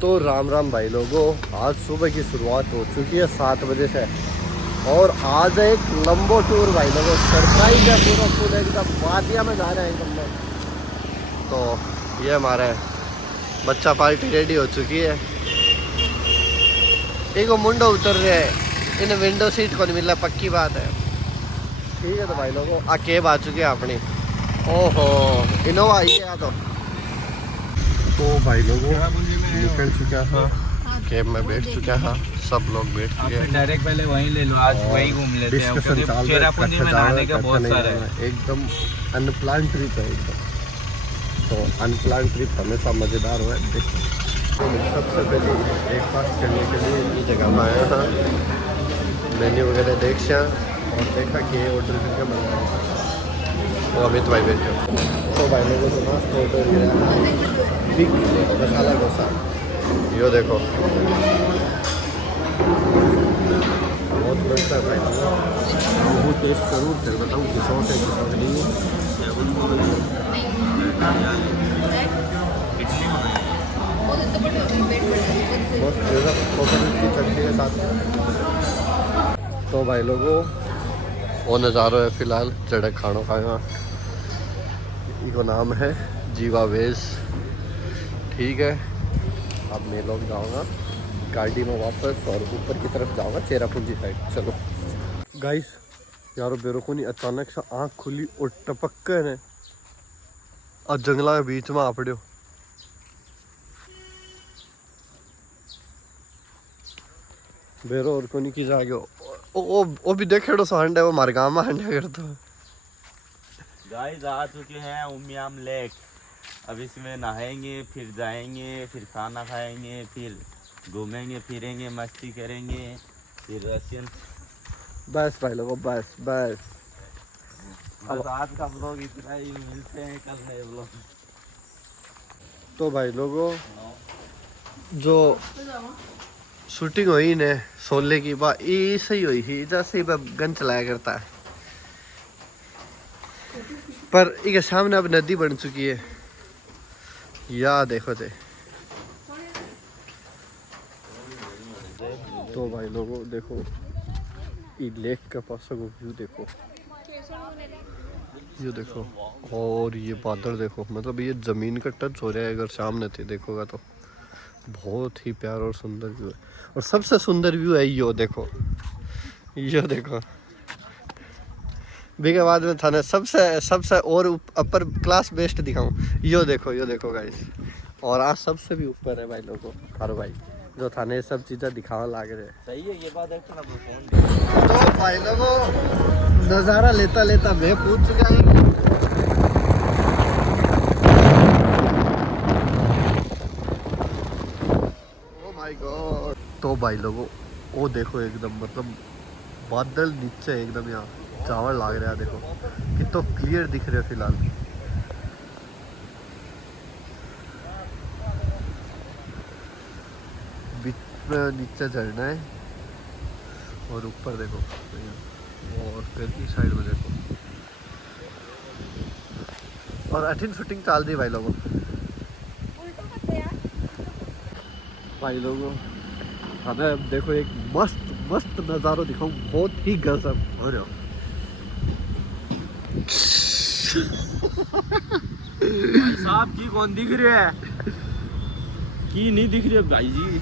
तो राम राम भाई लोगों, आज सुबह की शुरुआत हो चुकी है 7 बजे से। और आज है एक लंबो टूर भाई लोगों, सरप्राइज है पूरा फुल एकदम। वादिया में जा रहे हैं एकदम लोग। तो ये हमारा बच्चा पार्टी रेडी हो चुकी है। एक वो मुंडो उतर रहे हैं, इन विंडो सीट को नहीं मिल रहा, पक्की बात है। ठीक है तो भाई लोगों, केब आ चुकी है अपनी। ओहो इनोवा आई है तो भाई लोगों निकल चुका है, कैब में बैठ चुका है, सब लोग बैठ चुके हैं। डायरेक्ट पहले वहीं ले लो, आज वहीं घूम लेते हैं क्योंकि चेरापूंजी में नहाने का बहुत सारा है। एकदम अनप्लान ट्रिप है एकदम। तो अनप्लान ट्रिप हमेशा मज़ेदार हुआ है। देखो सबसे पहले ब्रेकफास्ट करने के लिए ये जगह में आया था, मेन्यू वगैरह देख और देखा कि ऑर्डर करके मंगाया। तो अमित भाई बैठे तो भाई लोगों को नाश्ता ऑर्डर किया बिग मसाला डोसा। यो देखो बहुत मस्त है भाई, वो टेस्ट करूँ फिर बताऊँ कि सॉस है कि नहीं है। बहुत ज़्यादा कोकोनट की चटनी के साथ। तो भाई लोगों वो नज़ारा है फिलहाल जड़े खानों खाएगा। इको नाम है जीवा वेज। ठीक है अब मैं लोग जाऊँगा गाड़ी में वापस और ऊपर की तरफ जाऊँगा चेरापूंजी साइड। चलो गाइस यारो बेरोको नहीं अचानक से आँख खुली और टपक कर है और जंगला के बीच में आ पड़ो। बेरो और को नहीं की जागे वो भी देखे सा हंड है, वो मारे गाँव में हंडा करता है। गाइस आ चुके हैं उमियाम लेक। अब इसमें नहाएंगे, फिर जाएंगे, फिर खाना खाएंगे, फिर घूमेंगे फिरेंगे, मस्ती करेंगे, फिर रशियन। बस भाई लोगों बस बस अब आज का व्लॉग इतना ही, मिलते हैं कल नए व्लॉग। तो भाई लोगों जो शूटिंग हुई ने सोले की बात ऐसे ही हुई थी, जैसे ही गन चलाया करता है। पर एक सामने अब नदी बन चुकी है, या देखो थे। तो भाई लोगों देखो ये लेक का पास का व्यू देखो, ये देखो और ये बादल देखो, मतलब ये ज़मीन का टच हो रहा है अगर सामने थे देखोगा तो। बहुत ही प्यारा और सुंदर व्यू है। और सबसे सुंदर व्यू है यो देखो, यो देखो भी के बाद में थाने सबसे सबसे और अपर क्लास बेस्ट दिखाऊं। यो देखो गाइस। और आज सबसे भी ऊपर है भाई लोगों हर भाई जो थाने सब चीज़ें दिखावा लाग रहे हैं। सही है ये बात है। फोन तो भाई लोगों नज़ारा लेता लेता मैं पूछ चुका हूँ। Oh my God. तो भाई लोगों वो देखो एकदम मतलब बादल नीचे एकदम यहाँ चावल लाग रहा है। देखो कितना क्लियर दिख रहा है फिलहाल। बीच में नीचे झरना है और ऊपर देखो और फिर इस साइड में देखो। और अठिन शूटिंग चाल दी भाई लोगों। भाई लोगों हमें अब देखो एक मस्त मस्त नज़ारा दिखाऊं, बहुत ही गजब हो रहा। भाई साहब की कौन दिख रहा है, की नहीं दिख रही है भाई जी।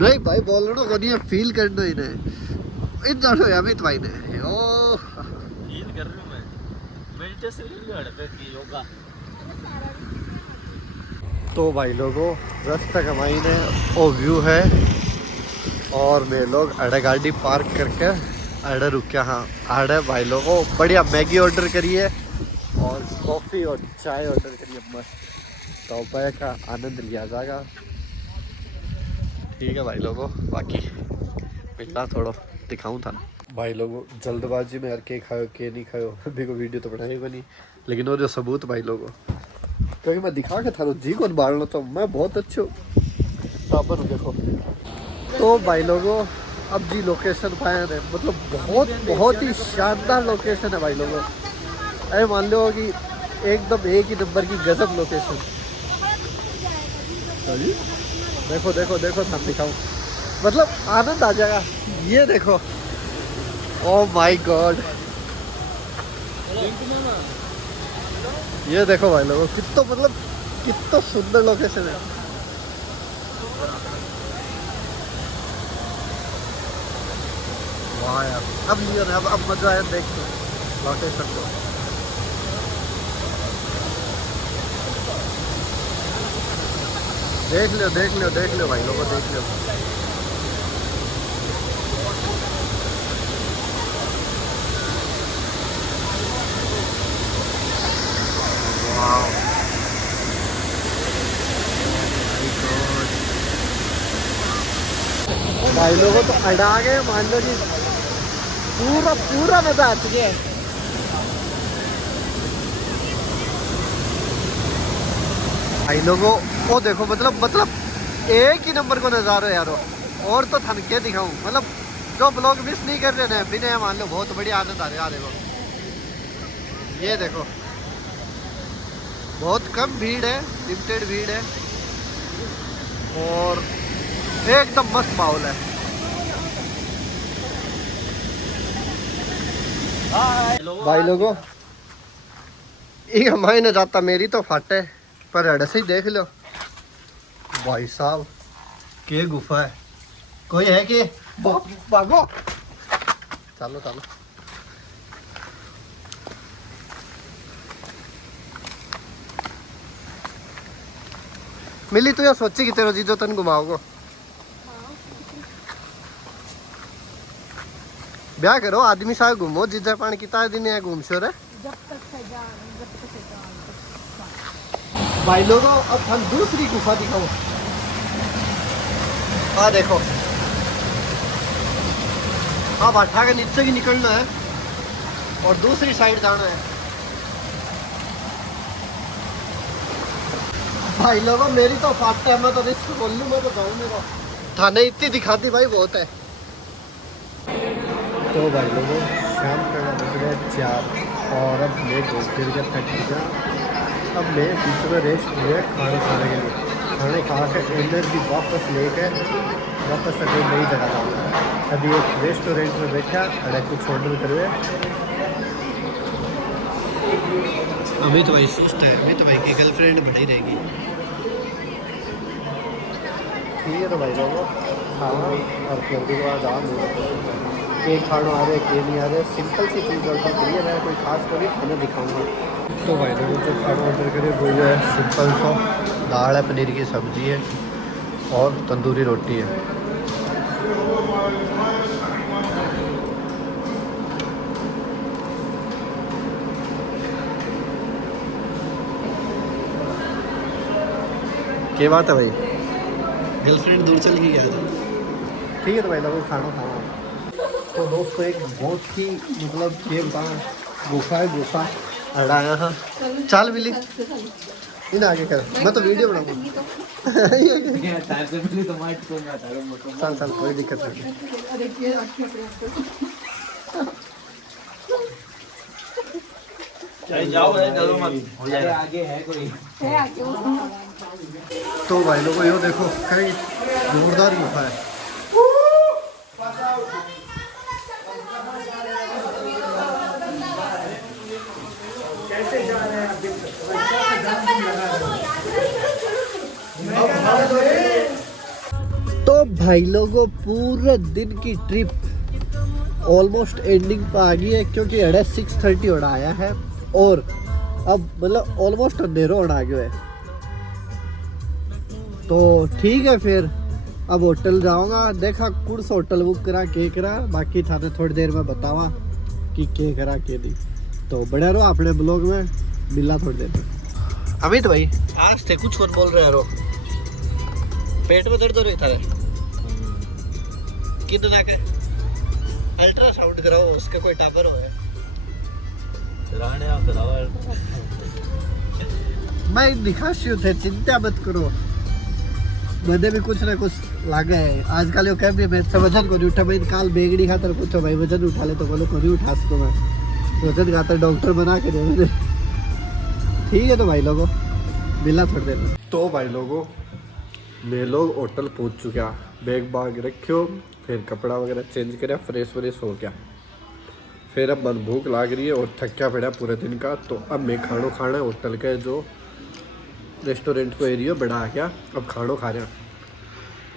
नहीं भाई बोल रहा को नहीं है, फील करना ही नहीं इन जानो अमित भाई ने। ओ फील कर रही हूँ मैं, मेडिटेशन की योगा। तो भाई लोगों रास्ता कमाई ने ओ व्यू है और मैं लोग अड़े गाड़ी पार्क करके अड़े रुके। हाँ अड़े भाई लोगों बढ़िया मैगी ऑर्डर करिए और कॉफ़ी और चाय ऑर्डर करिए मस्त। तो पैर का आनंद लिया जाएगा। ठीक है भाई लोगों बाकी मिलना थोड़ा दिखाऊं था भाई लोगों जल्दबाजी में यार के खाओ के नहीं खाओ। देखो वीडियो तो बनाई बनी लेकिन वो जो सबूत भाई लोगों क्योंकि मैं दिखा के था जी कौन बाढ़ लो तो मैं बहुत अच्छे हूँ। देखो तो भाई लोगों अब जी लोकेशन पाए हैं, मतलब बहुत बहुत ही शानदार लोकेशन है भाई लोगों। अरे मान लो कि एकदम एक ही नंबर की गजब लोकेशन। देखो देखो देखो सब दिखाऊं, मतलब आनंद आ जाएगा। ये देखो, ओ माय गॉड, ये देखो भाई लोगों, कितना मतलब कितना सुंदर लोकेशन है। वाह यार, अब ये अब मजा आया देख के लोकेशन को। देख लो देख लो देख लो भाई लोगों, देख लो। वाह भाई लोगों तो अड़ा गए, मान लो कि पूरा पूरा मजा आ चुके हैं। भाई लोगों वो देखो, मतलब एक ही नंबर को नज़ारा यारो। और तो थन के दिखाऊं, मतलब जो ब्लॉग मिस नहीं कर रहे ना बिना, मान लो बहुत बढ़िया आनंद आ रहा है। देखो ये देखो, बहुत कम भीड़ है, लिमिटेड भीड़ है और एकदम मस्त माहौल है। भाई लोगों ये हमारी न जाता, मेरी तो फट है पर अड़ से ही देख लो भाई साहब, के गुफा है। कोई है कि भागो, चलो चलो। मिली तू या सोची कि तेरा जीजो तन घुमाओगो, ब्याह करो आदमी साहब घूमो, जीजा पान कितना दिन है घूम शोर है। भाई लोगों अब हम दूसरी गुफा दिखाओ। हाँ देखो, हाँ भाठा के नीचे की निकलना है और दूसरी साइड जाना है। भाई लोगों मेरी तो फाट है, मैं तो रिस्क बोल लूँ, मैं तो जाऊँ, मेरा थाने इतनी दिखाती भाई बहुत है। तो भाई लोगों शाम का बज रहे 4 और अब मैं घूम फिर के थक गया। अब मैं बीच में रेस्ट लिया खाना खाने के लिए, खाने खा के एनर्जी वापस लेकर वापस अभी नई जगह जाऊँगा। अभी एक रेस्टोरेंट में बैठा अरे कुछ ऑर्डर करवे। अभी तो भाई सुस्त है, अभी तो भाई की गर्लफ्रेंड बढ़ी रहेगी। ठीक है तो भाई लोगों खाना और फिर भी बाद आ के खाना आ रहे के नहीं आ रहे, सिंपल सी चीज़ ऑर्डर करिए, मैं कोई खास करी खाना दिखाऊंगा। तो भाई लोगों जो खाना ऑर्डर करिए वो जो है सिंपल सा दाल है, पनीर की सब्ज़ी है और तंदूरी रोटी है। क्या बात है भाई, गर्लफ्रेंड दूर चल गई है। ठीक है तो भाई लोगों खाना खाना। तो दोस्तों एक बहुत ही मतलब ये बता गुफा है, गुफा अड़ाया हाँ चाल मिली इन आगे कर, मैं तो वीडियो बनाऊंगा। चल चल कोई दिक्कत नहीं। आगे है कोई। तो भाई लोगों यो देखो कई जोरदार गुफा है। तो भाई लोगों पूरे दिन की ट्रिप ऑलमोस्ट एंडिंग पर आ गई है, क्योंकि 6:30 होना आया है और अब मतलब ऑलमोस्ट अंधेरा होना आ गया है। तो ठीक है फिर अब होटल जाऊंगा, देखा कुछ होटल बुक करा के करा, बाकी थाने थोड़ी देर में बतावा कि के करा के नहीं। तो बड़े रहो अपने ब्लॉग में, मिला थोड़ी देर में। अमित भाई आज थे कुछ और बोल रहे हो, पेट में दर्द हो रहा है कि ना के अल्ट्रासाउंड कराओ, उसके कोई टापर हो मैं दिखाशी थे, चिंता मत करो, मैंने भी कुछ ना कुछ लागे है आजकल। कह भी मैं वजन को नहीं उठा, मैं काल बेगड़ी खातर पूछो भाई वजन उठा ले, तो बोलो को नहीं उठा सको मैं वजन खातर डॉक्टर बना के दे मैंने। ठीक है तो भाई लोगों मिला थोड़ी देर में। तो भाई लोगों मैं लोग होटल पहुंच चुका, बैग बाग रखियो, फिर कपड़ा वगैरह चेंज करया, फ्रेश व्रेश हो गया, फिर अब मन भूख लाग रही है और थक्या पड़ा पूरे दिन का। तो अब मैं खाना खाना होटल के जो रेस्टोरेंट को एरिया बड़ा आ गया, अब खाना खा रहा,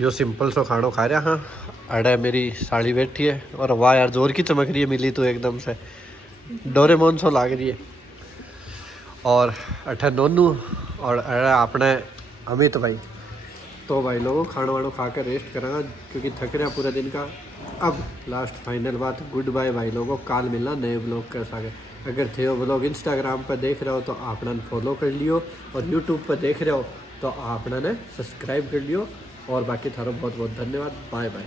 यो सिंपल सो खाना खा रहा। हाँ अड़े मेरी साड़ी बैठी है और वाह यार जोर की चमक रही है, मिली तो एकदम से डोरेमोन सो लाग रही है। और अठे नोनू और अरे अपने अमित भाई। तो भाई लोगों खाना वाना खा कर रेस्ट करांगा क्योंकि थक रहा पूरे दिन का। अब लास्ट फाइनल बात, गुड बाय भाई लोगों, काल मिलना नए ब्लॉग के साथ। अगर थे वो ब्लॉग इंस्टाग्राम पर देख रहे हो तो आपने फॉलो कर लियो, और यूट्यूब पर देख रहे हो तो आपने सब्सक्राइब कर लियो। और बाकी थारो बहुत बहुत धन्यवाद, बाय बाय।